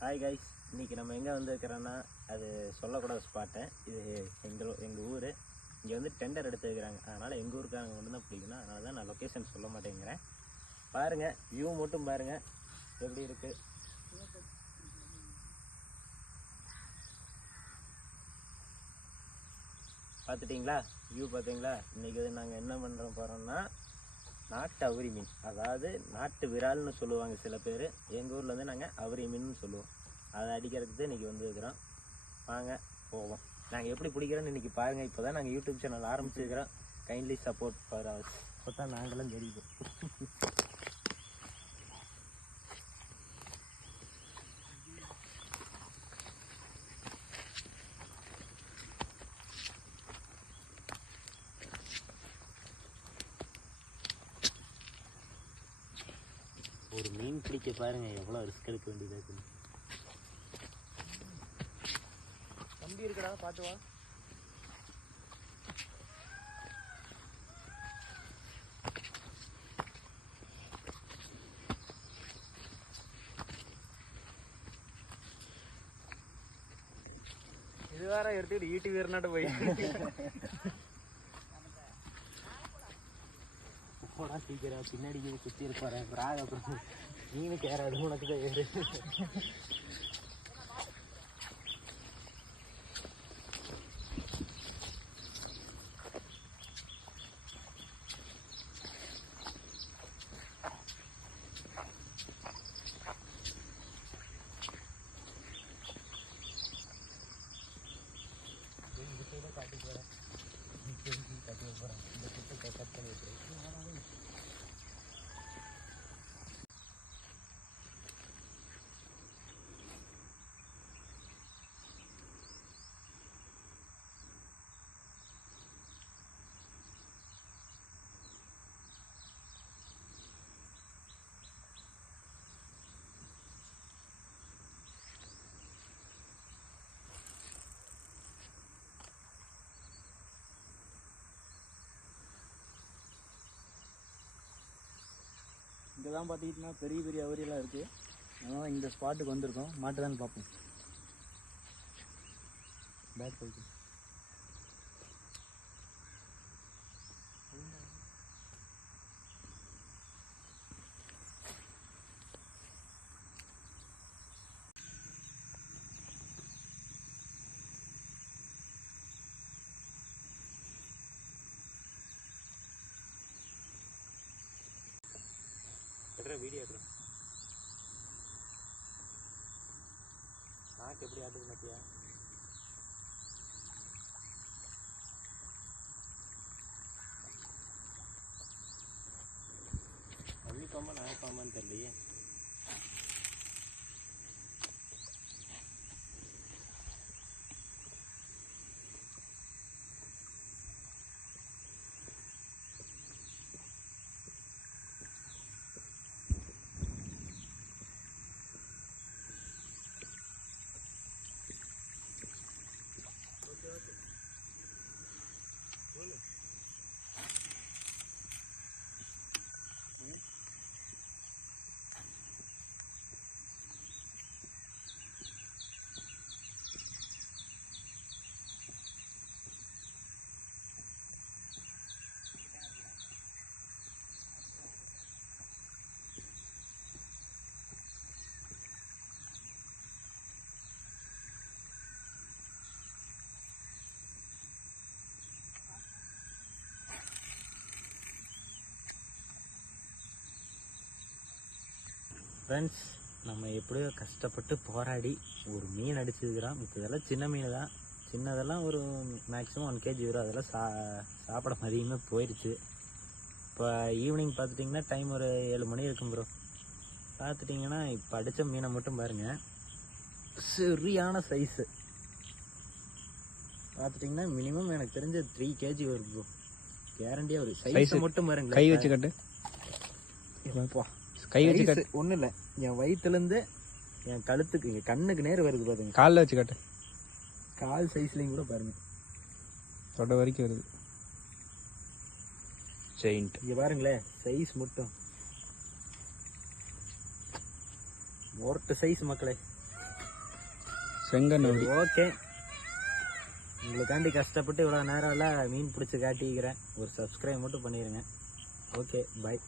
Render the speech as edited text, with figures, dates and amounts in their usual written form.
Hi guys, இன்றைக்கி நம்ம எங்கே வந்துருக்கிறோன்னா அது சொல்லக்கூடாத ஸ்பாட்டு. இது எங்கள் ஊர். இங்கே வந்து டெண்டர் எடுத்து வைக்கிறாங்க. அதனால் எங்கள் ஊருக்காரங்க மட்டும்தான் பிடிக்கணும். அதனால தான் நான் லொக்கேஷன் சொல்ல மாட்டேங்கிறேன். பாருங்கள், வியூ மட்டும் பாருங்கள் எப்படி இருக்குது. பார்த்துட்டிங்களா? வியூ பார்த்தீங்களா? இன்றைக்கி வந்து நாங்கள் என்ன பண்ணுற போகிறோம்னா நாட்டு அவுரி மீன், அதாவது நாட்டு விரால்னு சொல்லுவாங்க சில பேர். எங்கள் ஊரில் வந்து நாங்கள் அவுரி மீன் சொல்லுவோம். அதை அடிக்கிறதுக்கு தான் இன்றைக்கி வந்துருக்கிறோம். வாங்க போவோம். நாங்கள் எப்படி பிடிக்கிறோன்னு இன்றைக்கி பாருங்கள். இப்போ தான் நாங்கள் யூடியூப் சேனல் ஆரம்பிச்சிருக்கிறோம். Kindly support for ours. இப்போ தான் நாங்களும் தெரியும். ஒரு மீன் பிடிக்க பாருங்கள் எவ்வளோ ரிஸ்க் எடுக்க வேண்டியதாக இருக்குது. தம்பி இருக்கடா, பார்த்து வா. இது வேற எடுத்துக்கிட்டு ஈட்டி வீரனாட்டு போய் போடா சீக்கிரம், பின்னாடி குத்தி இருப்பாரு ராக. அப்புறம் மீனுக்கு ஏறாது, உனக்கு தான் ஏறு. இங்கே தான் பார்த்துக்கிட்டோன்னா பெரிய பெரிய அவரியெல்லாம் இருக்குது. அதனால் இந்த ஸ்பாட்டுக்கு வந்திருக்கோம். மாட்டு தான் பார்ப்போம். பேக் போயிட்டு வீடியோ எடுறேன். நாக்கு எப்படி ஆட்டுது மாட்டியா? அள்ளிப்பாமா நாயப்பாமான்னு தெரியலையே. ஃப்ரெண்ட்ஸ், நம்ம எப்படியோ கஷ்டப்பட்டு போராடி ஒரு மீன் அடிச்சிருக்கிறோம். இதெல்லாம் சின்ன மீன் தான். சின்னதெல்லாம் ஒரு மேக்ஸிமம் 1 kg வரும். அதெல்லாம் சாப்பிட மதியமே போயிடுச்சு. இப்போ ஈவினிங் பார்த்துட்டிங்கன்னா டைம் ஒரு 7 மணி இருக்கும் ப்ரோ. பார்த்துட்டிங்கன்னா இப்போ அடித்த மீனை மட்டும் பாருங்கள், சரியான சைஸு. பார்த்துட்டிங்கன்னா மினிமம் எனக்கு தெரிஞ்ச 3 kg வரும் ப்ரோ, கேரண்டியாக ஒரு சைஸ் மட்டும் பாருங்க. கை வச்சு கட்டு, கை வச்சு கட்டு. ஒன்றும் இல்லை, என் வயிற்றுலேருந்து என் கழுத்துக்கு இங்கே கண்ணுக்கு நேரம் வருது பாருங்க. காலில் வச்சு கட்டு, கால் சைஸ்லையும் கூட பாருங்க, தொட வரைக்கும் வருது. ஜெயிண்ட் இங்கே பாருங்களேன், சைஸ் மட்டும் மொரட்டு சைஸ் மக்களே. செங்கண்ணி. ஓகே, உங்களுக்காண்டி கஷ்டப்பட்டு இவ்வளோ நேரம்ல மீன் பிடிச்சி காட்டிக்கிறேன். ஒரு சப்ஸ்கிரைப் மட்டும் பண்ணிடுங்க. Okay, by.